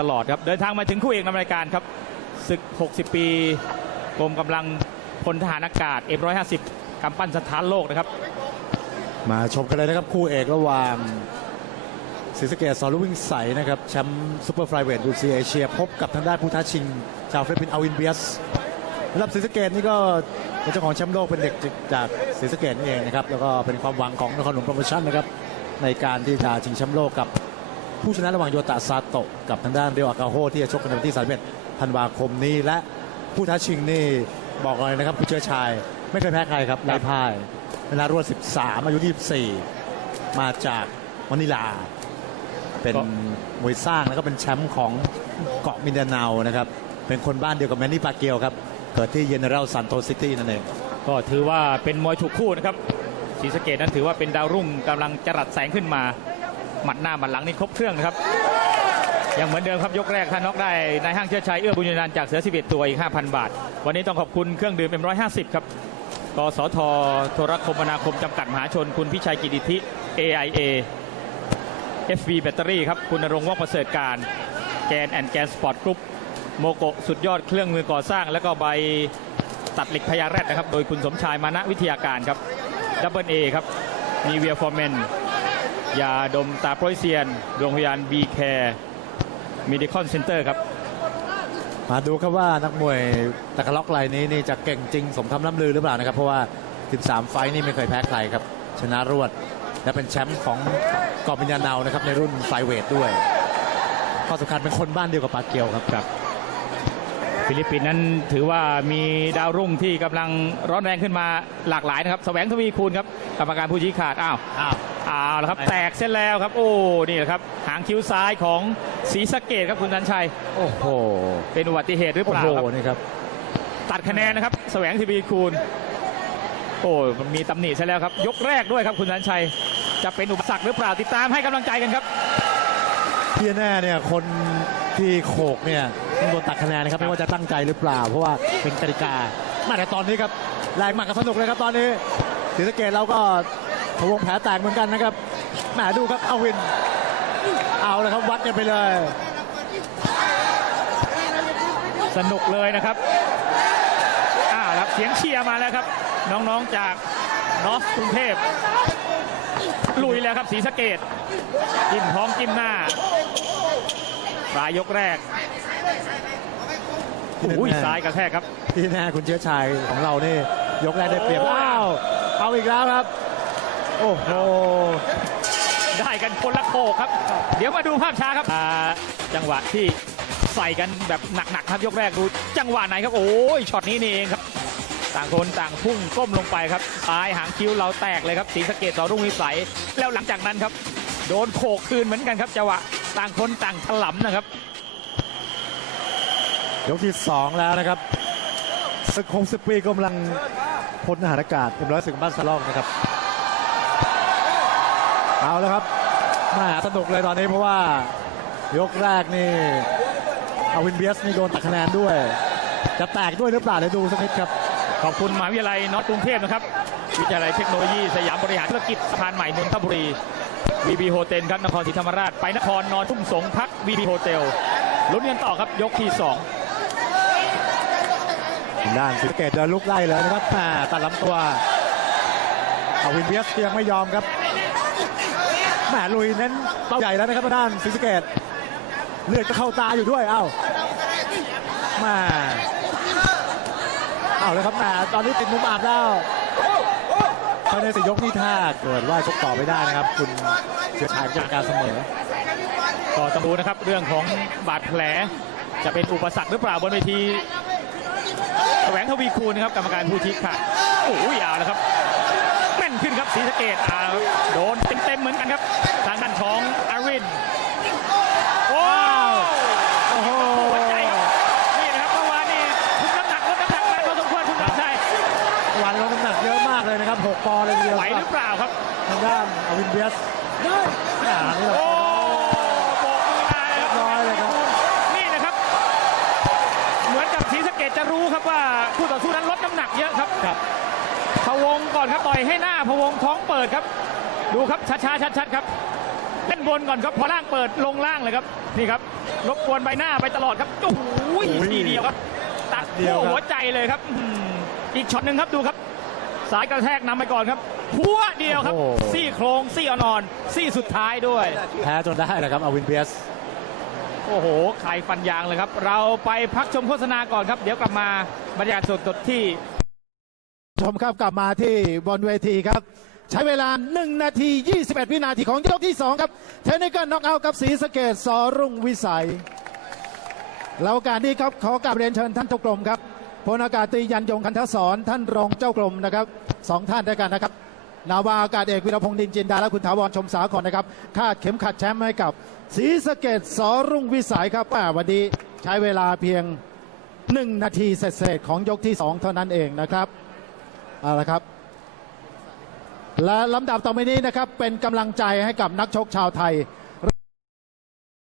ตลอดครับ เดินทางมาถึงคู่เอกนำรายการครับศึก 60 ปีกรมกำลังพลทหารอากาศ F150 กำปั้นสถานโลกนะครับ มาชมกันเลยนะครับคู่เอกระหว่างศรีสะเกดสอลูกวิ่งใสนะครับแชมป์ซูเปอร์ไฟเวทดูซีเอเชีย พบกับทางด้านผู้ท้าชิงชาวฟิลิปปินส์อาวินเบียสสำหรับศรีสะเกดนี่ก็เป็นเจ้าของแชมป์โลกเป็นเด็กจากศรีสะเกดนี่เองนะครับแล้วก็เป็นความหวังของนครหลวงโปรโมชั่นนะครับในการที่จะชิงแชมป์โลกกับ ผู้ชนะระหว่างโยตะซาโตะกับทางด้านเรียวอากาโฮที่จะชกกันในวันที่31ธันวาคมนี้และผู้ท้าชิงนี่บอกเลยนะครับผู้เชื้อชายไม่เคยแพ้ใครครับไร้พ่ายเวลารวด 13 อายุ 24 มาจากมะนิลา เป็นก็มวยสร้างแล้วก็เป็นแชมป์ของเกาะมินดาเนานะครับ เป็นคนบ้านเดียวกับแมนนี่ปาเกียวครับ เกิดที่เยเนอรัลซันโตซิตี้นั่นเอง ก็ถือว่าเป็นมวยถูกคู่นะครับศรีสะเกดนั้นถือว่าเป็นดาวรุ่งกำลังจรัสแสงขึ้นมา หมัดหน้าหมัดหลังนี่ครบเครื่องนะครับยังเหมือนเดิมครับยกแรกท่านน็อกได้นายห้างเชื้อชัยเอื้อบุญยนันจากเสือ 11 ตัวอีก 5,000 บาท วันนี้ต้องขอบคุณเครื่องดื่ม M150 ครับกสทโทรคมนาคมจำกัดมหาชน คุณพิชัยกิติธิ AIA FV แบตเตอรี่ครับ คุณณรงค์ว่องประเสริฐการแกนแอนแกนสปอร์ตกรุ๊ปโมโกสุดยอดเครื่องมือก่อสร้าง แล้วก็ใบตัดเหล็กพญาแรดนะครับ โดยคุณสมชายมานะวิทยาการครับดับเบิลเอครับมีเวียฟอร์แมน ยาดมตาโปรยเซียน โรงพยาบาลบีแคร์มิดิคอนเซ็นเตอร์ครับ มาดูครับว่านักมวยตะกล็อกรายนี้นี่จะเก่งจริงสมคำล่ำลือหรือเปล่านะครับ เพราะว่า 13 ไฟนี่ไม่เคยแพ้ใครครับ ชนะรวด และเป็นแชมป์ของกาะมินดาเนานะครับในรุ่นไฟเวทด้วยข้อสำคัญเป็นคนบ้านเดียวกับปาเกียวครับ ฟิลิปปินส์นั้นถือว่ามีดาวรุ่งที่กำลังร้อนแรงขึ้นมาหลากหลายนะครับแสวงทวีคูณครับกรรมการผู้ชี้ขาดอ้าวอ้าวอ้าวแล้วครับแตกเส้นแล้วครับ โอ้นี่แหละครับหางคิ้วซ้ายของศรีสะเกดครับคุณสันชัยโอ้โหเป็นอุบัติเหตุหรือโอ้เปล่าโหครับนี่ครับตัดคะแนนนะครับแสวงทวีคูณโอ้มันมีตำหนิซะแล้วครับ ยกแรกด้วยครับคุณสันชัย จะเป็นอุปสรรคหรือเปล่าติดตามให้กำลังใจกันครับที่แน่เนี่ยคนที่โขกเนี่ย ต้องโดนตัดคะแนนนะครับไม่ว่าจะตั้งใจหรือเปล่า เพราะว่าเป็นกติกามาแต่ตอนนี้ครับแรงมากกับสนุกเลยครับตอนนี้ศรีสะเกดเราก็พะวงแผลแตกเหมือนกันนะครับแหมดูครับเอาวิน เอาเลยครับวัดกันไปเลย สนุกเลยนะครับอ้าวครับเสียงเชียร์มาแล้วครับ น้องๆจากนอสกรุงเทพลุยแล้วครับศรีสะเกดจิ้มท้องจิ้มหน้าปลายยกแรก อุ้ยซ้ายกระแทกครับ ที่แน่คุณเชื้อชายของเรานี่ยกแรกได้เปรียบอ้าวเอาอีกแล้วครับ โอ้โหได้กันคนละโขกครับ เดี๋ยวมาดูภาพช้าครับอ่าจังหวะที่ใส่กันแบบหนักๆครับยกแรกดูจังหวะไหนครับ โอ้ยช็อตนี้นี่เองครับ ต่างคนต่างพุ่งก้มลงไปครับปลายหางคิ้วเราแตกเลยครับสีสะเกตต่อรุ่งวิสัยแล้วหลังจากนั้นครับ โดนโขกคืนเหมือนกันครับจังหวะต่างคนต่างถลำนะครับ ยกที่ 2 แล้วนะครับศึก60ปีกำลังพลทหารอากาศเอ็มร้อยสึกบ้านสลองนะครับ เอาแล้วครับมาสนุกเลยตอนนี้เพราะว่ายกแรกนี่อาวินเบียสนี่โดนตัดคะแนนด้วย จะแตกด้วยหรือเปล่าเดี๋ยวดูสักนิดครับ ขอบคุณมหาวิทยาลัยนอตกรุงเทพนะครับ วิทยาลัยเทคโนโลยีสยามบริหารธุรกิจสะพานใหม่นนทบุรีวีบีโฮเทลครับนครศรีธรรมราช ไปนครนอนทุ่งสงพักวีบีโฮเทลลุ้นกันต่อครับยกที่ 2 ด้านศรีสะเกตเดินลุกไล่เลยนะครับแหม่ตัดลำตัวเอาวินเบียสยังไม่ยอมครับแหมลุยเน้นเป้าใหญ่แล้วนะครับทางด้านศรีสะเกตเลือดก็เข้าตาอยู่ด้วยเอ้าแหม่เอาเลยครับแหมตอนนี้ติดมุมอาบแล้วภายในสยกนี่ถ้าเกิดว่าชกต่อไม่ได้นะครับ คุณเชื้อชายจะเป็นการเสมอก็ต้องดูนะครับเรื่องของบาดแผลจะเป็นอุปสรรคหรือเปล่าบนเวทีแสวง ทวีคูณนะครับกรรมการผู้ชี้ขาดโอ้ยเอาแล้วครับแม่นขึ้นครับศรีสะเกดเอาครับโดนเต็มๆเหมือนกันครับ ทางด้านของอารินว้าวโอ้โหหัวใจครับนี่นะครับเมื่อวานนี่คุมน้ำหนักลดน้ำหนักมาพอสมควรคุณน้ำชัยวันลงน้ำหนักเยอะมากเลยนะครับ 6 ปอนด์เลยทีเดียวไหวหรือเปล่าครับทางด้านอวินเบียสอ่านี่โอ้ เรา โบกมือลาเลยครับ ร้อยเลยครับ นี่นะครับ เหมือนกับศรีสะเกดจะ รู้ครับว่าคู่ต่อสู้นั้นลดน้ำหนักเยอะครับครับพะวงก่อนครับต่อยให้หน้าพะวงท้องเปิดครับ ดูครับช้าๆชัดๆครับเล่นบนก่อนครับพอล่างเปิดลงล่างเลยครับนี่ครับรบกวนใบหน้าไปตลอดครับโอ้โหโอ้ยทีเดียวครับตัดเดียวขั้วครับหัวใจเลยครับอื้อหืออีกช็อตหนึ่งครับดูครับ สายกระแทกนำไปก่อนครับพัวเดียวครับโอ้ซี่โครงซี่อ่อนๆซี่สุดท้ายด้วย แพ้จนได้นะครับอาวินเบียส โอ้โหไข่ฟันยางเลยครับ เราไปพักชมโฆษณาก่อนครับ เดี๋ยวกลับมาบรรยากาศสดๆที่ ชมครับกลับมาที่บนเวทีครับ ใช้เวลา 1 นาที 21 วินาทีของยกที่ 2 ครับเทคนิกันน็อกเอาท์กับสีสะเกตสอรุ่งวิสัย แล้วโอกาสนี้ครับขอกราบเรียนเชิญท่านเจ้ากรมครับพลอากาศตรียันยงคันทศรท่านรองเจ้ากรมนะครับสองท่านด้วยกันนะครับ นาวาอากาศเอกวิรพงษ์ดินจินดาและคุณถาวรชมสาครนะครับคาดเข็มขัดแชมป์ให้กับศรีสะเกดสรุ่งวิสัยครับแปวันนี้ใช้เวลาเพียง 1 นาทีเศษของยกที่ 2 เท่านั้นเองนะครับเอาละครับ และลำดับต่อไปนี้นะครับเป็นกำลังใจให้กับนักชกชาวไทย